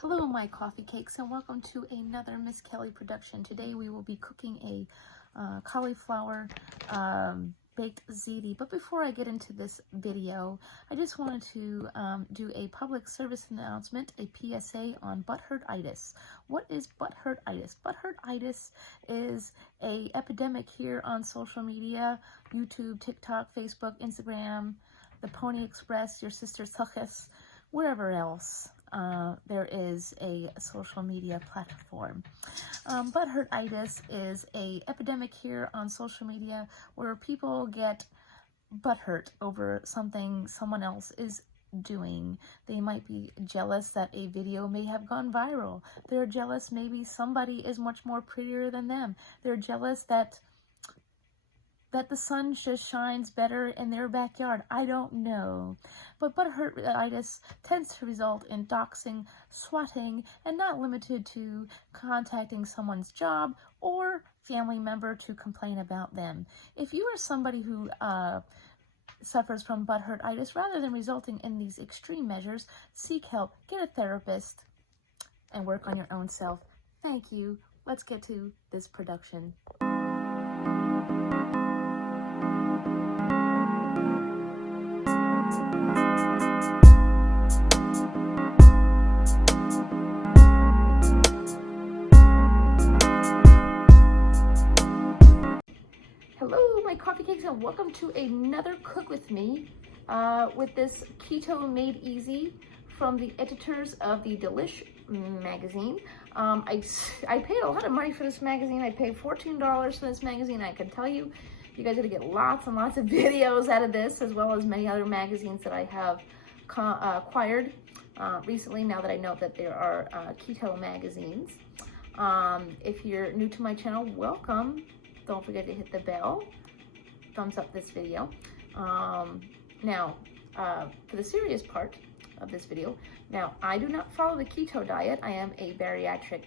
Hello my coffee cakes and welcome to another Miss Kelly production. Today we will be cooking a cauliflower baked ziti. But before I get into this video, I just wanted to do a public service announcement, a PSA on butthurtitis. What is butthurtitis? Butthurtitis is a epidemic here on social media, YouTube, TikTok, Facebook, Instagram, the Pony Express, your sister's Tuchus, wherever else there is a social media platform. Butthurtitis is a epidemic here on social media where people get butthurt over something someone else is doing. They might be jealous that a video may have gone viral. They're jealous maybe somebody is much more prettier than them. They're jealous that the sun just shines better in their backyard. I don't know. But butthurtitis tends to result in doxing, swatting, and not limited to contacting someone's job or family member to complain about them. If you are somebody who suffers from butthurtitis, rather than resulting in these extreme measures, seek help, get a therapist, and work on your own self. Thank you. Let's get to this production. Hello my coffee cakes and welcome to another cook with me with this Keto Made Easy from the editors of the Delish magazine. I paid a lot of money for this magazine. I paid $14 for this magazine. I can tell you, you guys are going to get lots and lots of videos out of this, as well as many other magazines that I have acquired recently, now that I know that there are keto magazines. If you're new to my channel, welcome. Don't forget to hit the bell, thumbs up this video. Now, for the serious part of this video, now I do not follow the keto diet. I am a bariatric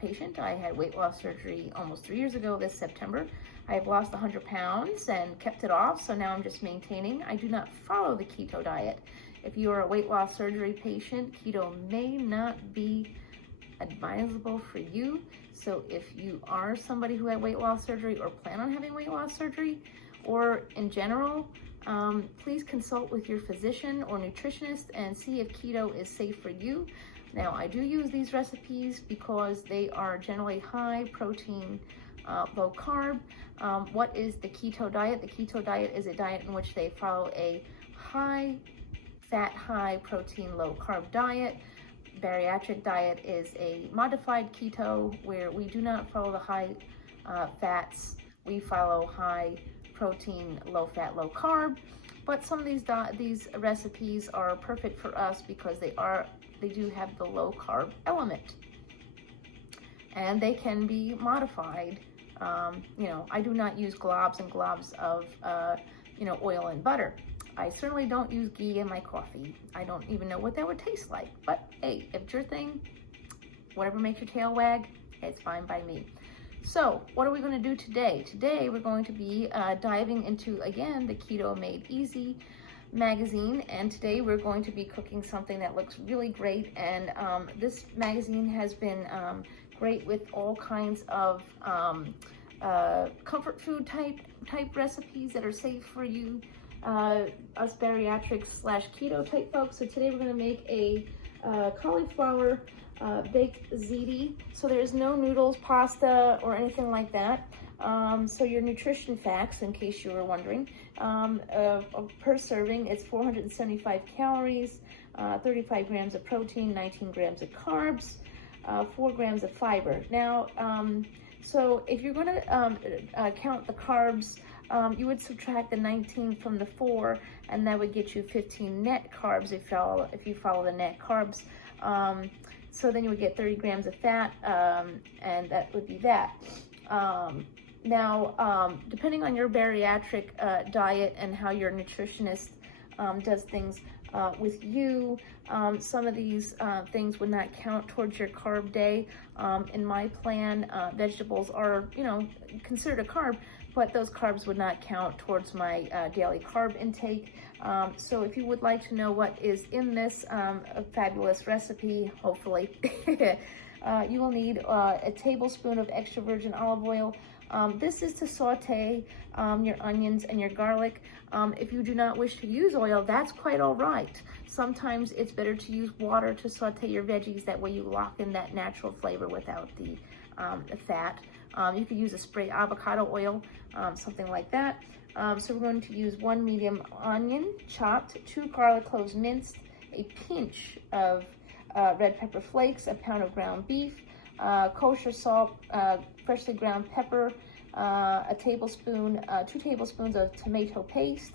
patient. I had weight loss surgery almost 3 years ago this September. I have lost 100 pounds and kept it off, so now I'm just maintaining. I do not follow the keto diet. If you are a weight loss surgery patient, keto may not be advisable for you. So if you are somebody who had weight loss surgery or plan on having weight loss surgery, or in general, please consult with your physician or nutritionist and see if keto is safe for you. Now, I do use these recipes because they are generally high protein, low carb. What is the keto diet? The keto diet is a diet in which they follow a high fat, high protein, low carb diet. Bariatric diet is a modified keto where we do not follow the high fats. We follow high protein, low fat, low carb. But some of these recipes are perfect for us because they do have the low carb element, and they can be modified. You know, I do not use globs and globs of oil and butter. I certainly don't use ghee in my coffee. I don't even know what that would taste like. But hey, if it's your thing, whatever makes your tail wag, it's fine by me. So what are we going to do today? Today we're going to be diving into, again, the Keto Made Easy magazine. And today we're going to be cooking something that looks really great. And this magazine has been great with all kinds of comfort food type recipes that are safe for you. Us bariatric / keto type folks. So today we're going to make a cauliflower baked ziti. So there's no noodles, pasta, or anything like that. So your nutrition facts, in case you were wondering, per serving, it's 475 calories, 35 grams of protein, 19 grams of carbs, 4 grams of fiber. Now, so if you're going to count the carbs, you would subtract the 19 from the 4, and that would get you 15 net carbs if you follow the net carbs. So then you would get 30 grams of fat, and that would be that. Now, depending on your bariatric diet and how your nutritionist does things with you, some of these things would not count towards your carb day. In my plan, vegetables are, considered a carb, but those carbs would not count towards my daily carb intake. So if you would like to know what is in this fabulous recipe, hopefully, you will need a tablespoon of extra virgin olive oil. This is to saute your onions and your garlic. If you do not wish to use oil, that's quite all right. Sometimes it's better to use water to saute your veggies. That way you lock in that natural flavor without the fat. You could use a spray avocado oil, something like that. So we're going to use 1 medium onion chopped, 2 garlic cloves minced, a pinch of red pepper flakes, a pound of ground beef, kosher salt, freshly ground pepper, a tablespoon, 2 tablespoons of tomato paste,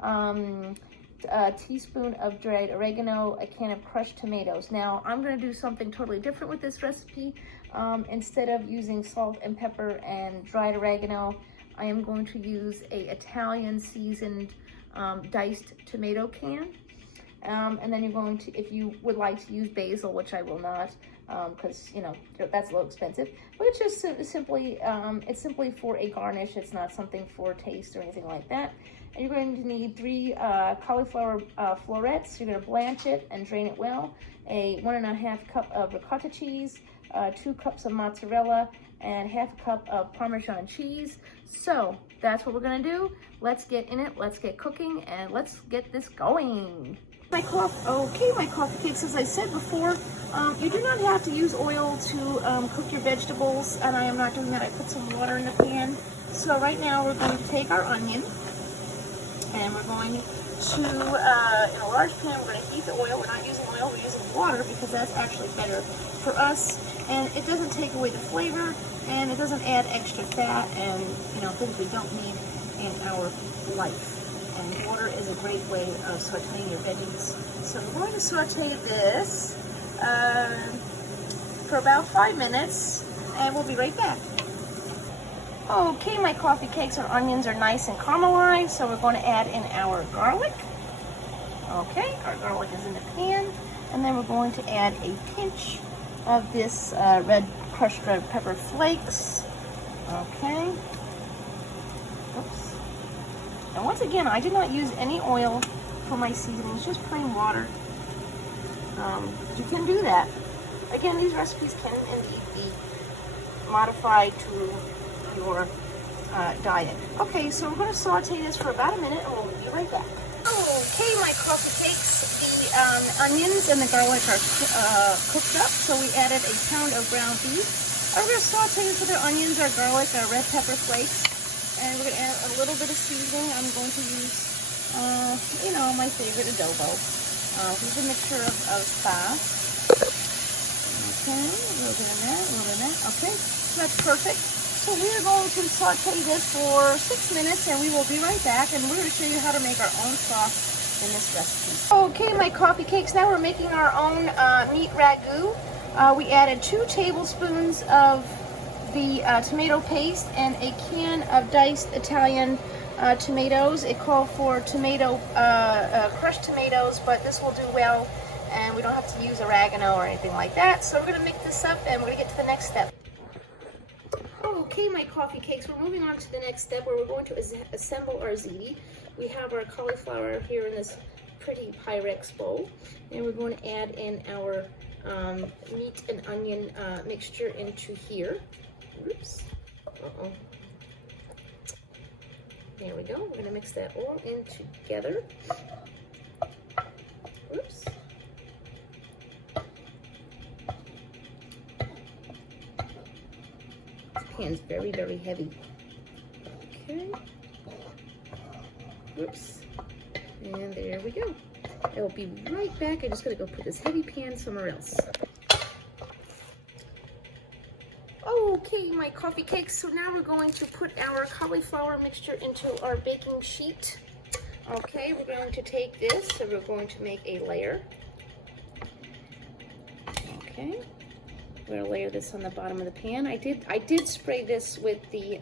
a teaspoon of dried oregano, a can of crushed tomatoes. Now I'm going to do something totally different with this recipe. Instead of using salt and pepper and dried oregano, I am going to use a Italian seasoned diced tomato can. And then you're going to, if you would like to use basil, which I will not, because you know that's a little expensive, but it's just simply it's simply for a garnish. It's not something for taste or anything like that. And you're going to need 3 cauliflower florets. You're going to blanch it and drain it well. A 1½ cup of ricotta cheese, 2 cups of mozzarella, and ½ cup of parmesan cheese. So that's what we're going to do. Let's get in it. Let's get cooking, and let's get this going. My coffee cakes, as I said before, you do not have to use oil to cook your vegetables, and I am not doing that. I put some water in the pan. So right now we're going to take our onion, and we're going to, in a large pan, we're going to heat the oil. We're not using oil, we're using water because that's actually better for us, and it doesn't take away the flavor, and it doesn't add extra fat, and you know, things we don't need in our life. And water is a great way of sauteing your veggies. So I'm going to saute this for about 5 minutes, and we'll be right back. Okay, my coffee cakes and onions are nice and caramelized, so we're going to add in our garlic. Okay, our garlic is in the pan, and then we're going to add a pinch of this crushed red pepper flakes. Okay. Oops. And once again, I did not use any oil for my seasonings, just plain water. You can do that. Again, these recipes can indeed be modified to your diet. Okay, so we're going to saute this for about a minute, and we'll be right back. Okay, my coffee cakes, the onions and the garlic are cooked up, so we added a pound of ground beef. We're going to saute this with our onions, our garlic, our red pepper flakes, and we're going to add a little bit of seasoning. I'm going to use, you know, my favorite adobo. This is a mixture of spice. Okay, a little bit of that, a little bit of that. Okay, so that's perfect. So we're going to saute this for 6 minutes, and we will be right back, and we're going to show you how to make our own sauce in this recipe. Okay, my coffee cakes, now we're making our own meat ragu. We added 2 tablespoons of the tomato paste and a can of diced Italian tomatoes. It called for crushed tomatoes, but this will do well, and we don't have to use oregano or anything like that. So we're going to mix this up, and we're going to get to the next step. Okay, my coffee cakes, we're moving on to the next step where we're going to assemble our ziti. We have our cauliflower here in this pretty Pyrex bowl, and we're going to add in our meat and onion mixture into here. Oops. Uh-oh. There we go. We're going to mix that all in together. Oops. This pan's very, very heavy. Okay. Oops. And there we go. I will be right back. I'm just going to go put this heavy pan somewhere else. Okay, my coffee cakes, so now we're going to put our cauliflower mixture into our baking sheet. Okay, we're going to take this, so we're going to make a layer. Okay, we're going to layer this on the bottom of the pan. I did spray this with the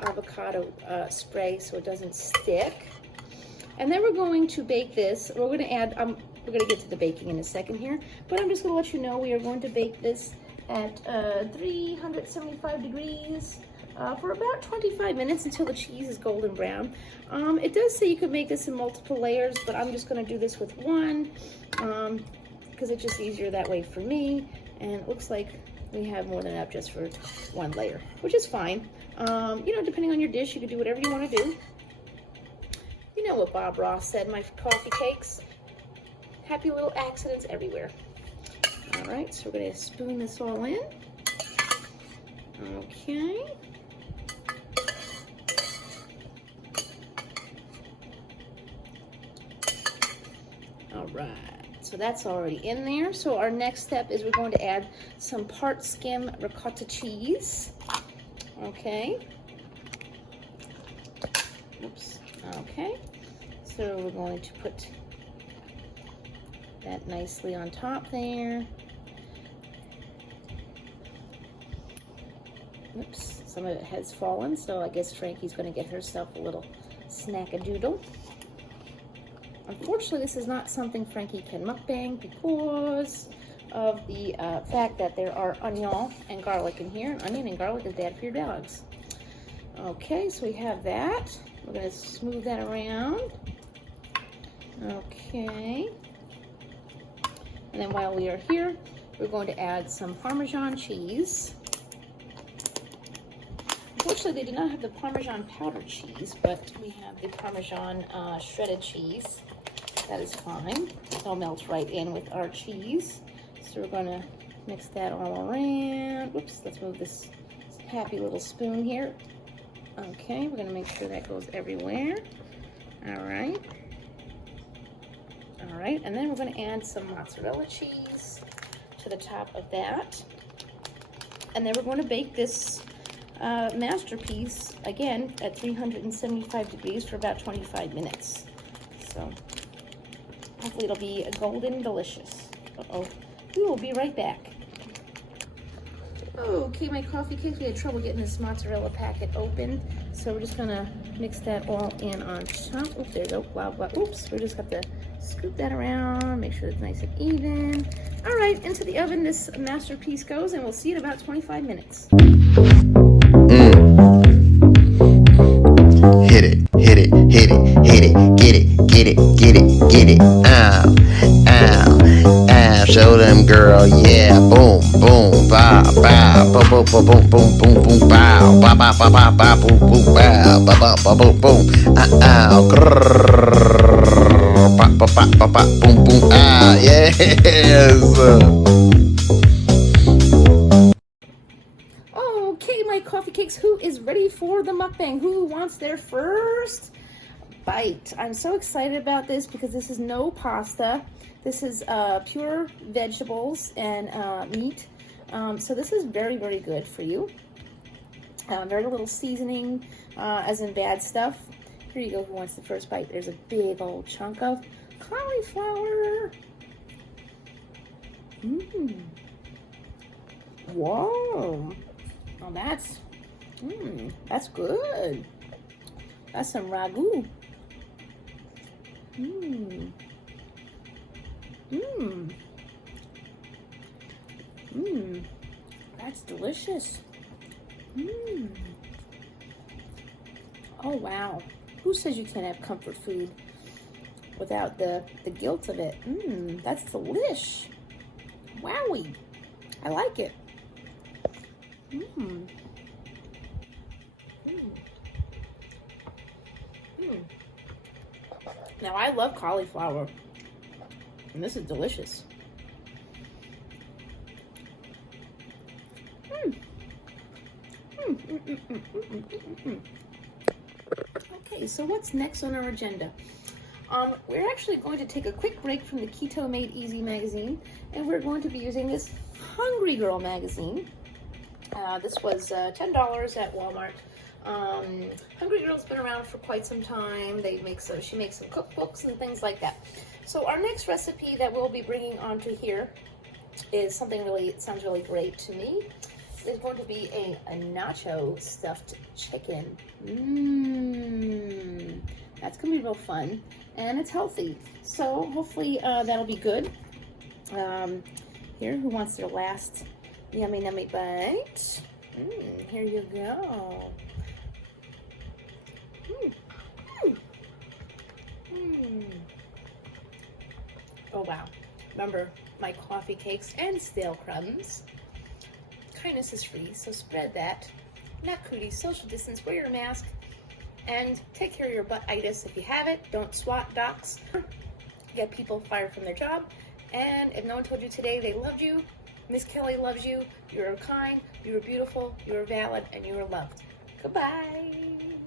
avocado spray so it doesn't stick. And then we're going to bake this. We're going to add, we're going to get to the baking in a second here, but I'm just going to let you know we are going to bake this at 375 degrees for about 25 minutes until the cheese is golden brown. It does say you could make this in multiple layers, but I'm just going to do this with one because it's just easier that way for me. And it looks like we have more than enough just for one layer, which is fine. You know, depending on your dish, you can do whatever you want to do. You know what Bob Ross said, my coffee cakes. Happy little accidents everywhere. All right, so we're going to spoon this all in. Okay. All right, so that's already in there. So our next step is we're going to add some part skim ricotta cheese. Okay. Oops. Okay. So we're going to put that nicely on top there. Oops, some of it has fallen, so I guess Frankie's going to get herself a little snack-a-doodle. Unfortunately, this is not something Frankie can mukbang because of the fact that there are onion and garlic in here. And onion and garlic is bad for your dogs. Okay, so we have that. We're going to smooth that around. Okay. And then while we are here, we're going to add some Parmesan cheese. Unfortunately, they do not have the Parmesan powdered cheese, but we have the Parmesan shredded cheese. That is fine. It all melts right in with our cheese. So we're going to mix that all around. Whoops, let's move this happy little spoon here. Okay, we're going to make sure that goes everywhere. All right. All right, and then we're going to add some mozzarella cheese to the top of that. And then we're going to bake this masterpiece, again, at 375 degrees for about 25 minutes. So hopefully it'll be golden delicious. Uh-oh. We will be right back. Okay, my coffee cakes, we had trouble getting this mozzarella packet open, so we're just gonna mix that all in on top. Oops, there you go. Wow, wow. Oops, we just got to scoop that around, make sure it's nice and even. All right, into the oven this masterpiece goes, and we'll see it about 25 minutes. Hit it, hit it, hit it, hit it, get it, get it, get it, get it. Ow, ow, ow. Show them, girl, yeah. Boom, boom, bow, bow, boom, boom, boom, boom, boom, boom, bow, bow, bow, bow, bow, bow, boom, boom, bow, bow, bow, bow, boom, boom. Ow, grrrr, bow, bow, bow, bow, bow, boom, boom. Ah, yes. Okay, my coffee cakes, who is ready for the mukbang? Who wants their first bite? I'm so excited about this because this is no pasta. This is pure vegetables and meat. So this is very, very good for you. Very little seasoning, as in bad stuff. Here you go, who wants the first bite? There's a big old chunk of cauliflower. Mmm. Whoa. Oh, that's good. That's some ragu. Mmm. Mmm. Mmm. That's delicious. Mmm. Oh, wow. Who says you can't have comfort food without the guilt of it? Mmm. That's delish. Wowie. I like it. Mmm. Mmm. Mmm. Now, I love cauliflower, and this is delicious. Mmm. Mmm. Mmm. Mmm. Mmm. Mmm. Mmm. Mmm. Okay, so what's next on our agenda? We're actually going to take a quick break from the Keto Made Easy magazine, and we're going to be using this Hungry Girl magazine. This was $10 at Walmart. Hungry Girl's been around for quite some time. She makes some cookbooks and things like that. So our next recipe that we'll be bringing onto here is something it sounds really great to me. It's going to be a nacho stuffed chicken. Mmm. That's going to be real fun. And it's healthy. So hopefully that'll be good. Here, who wants their last yummy bite? Here you go. Oh wow. Remember my coffee cakes and stale crumbs. Kindness is free, so spread that. Not cooties, social distance, wear your mask, and take care of your butt-itis if you have it. Don't swat docs. Get people fired from their job. And if no one told you today they loved you, Miss Kelly loves you. You are kind, you are beautiful, you are valid, and you are loved. Goodbye.